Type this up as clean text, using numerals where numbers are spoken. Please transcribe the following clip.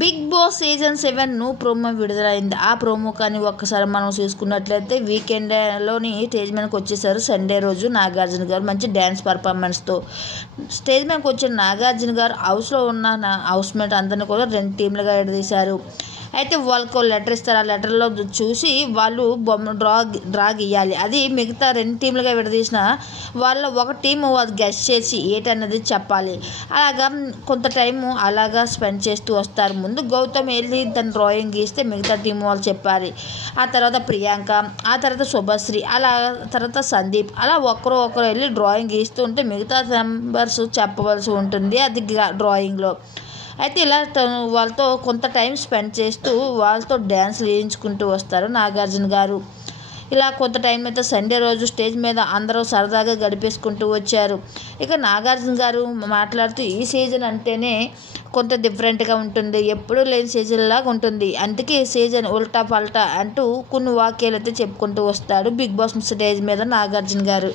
Big boss season 7 promo విడుదలైంది. ఆ promo కానీ ఒక్కసారి మనం చూసుకున్నట్లయితే వీకెండ్లోని స్టేజ్ మీదకి వచ్చేసారు. సండే రోజు నాగార్జున గారు మంచి డ్యాన్స్ పర్ఫార్మెన్స్తో స్టేజ్ మీదకి వచ్చిన నాగార్జున గారు హౌస్లో ఉన్న హౌస్మేట్ అందరినీ కూడా 2 టీంలుగా విడదీశారు. అయితే వాళ్ళకు లెటర్ ఇస్తారు. ఆ లెటర్లో చూసి వాళ్ళు బొమ్మ డ్రా గీయాలి. అది మిగతా 2 టీంలుగా విడదీసిన వాళ్ళ ఒక టీము అది గెస్ చేసి ఏటన్నది చెప్పాలి. అలాగా కొంత టైము అలాగా స్పెండ్ చేస్తూ వస్తారు. ముందు గౌతమ్ వెళ్ళి తన డ్రాయింగ్ గీస్తే మిగతా టీం వాళ్ళు చెప్పాలి. ఆ తర్వాత ప్రియాంక, ఆ తర్వాత శుభశ్రీ, అలా తర్వాత సందీప్, అలా ఒకరు వెళ్ళి డ్రాయింగ్ గీస్తూ ఉంటే మిగతా మెంబర్స్ చెప్పవలసి ఉంటుంది అది డ్రాయింగ్లో. అయితే ఇలా వాళ్ళతో కొంత టైం స్పెండ్ చేస్తూ వాళ్ళతో డ్యాన్స్లు వేయించుకుంటూ వస్తారు నాగార్జున గారు. ఇలా కొంత టైం అయితే సండే రోజు స్టేజ్ మీద అందరూ సరదాగా గడిపేసుకుంటూ వచ్చారు. ఇక నాగార్జున గారు మాట్లాడుతూ ఈ సీజన్ అంటేనే కొంత డిఫరెంట్గా ఉంటుంది, ఎప్పుడూ లేని సీజన్ లాగా ఉంటుంది, అందుకే ఈ సీజన్ ఉల్టా పల్టా అంటూ కొన్ని వాక్యాలు అయితే చెప్పుకుంటూ వస్తాడు బిగ్ బాస్ స్టేజ్ మీద నాగార్జున గారు.